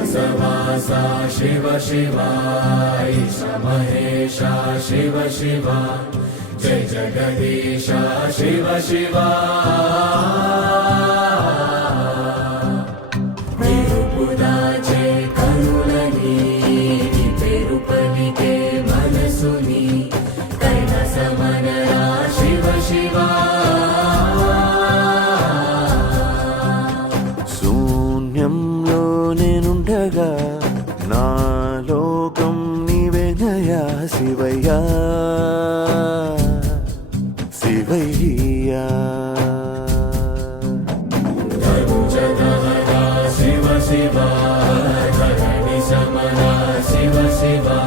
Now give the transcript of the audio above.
कैलासवासा शिव शिवा ईश महेशा शिव शिवा जय जगदीशा शिव शिवा पेरुपुदाचे कनुलनी नी पेरु पलिके मनसुनी कैलासमनरा शिव शिवा శూన్యంలో నేనుండగా నా లోకం నీవేనయా శివయ్యా శివయ్యా धनुजदहरा शिव शिवा धरणि समना शिव शिवा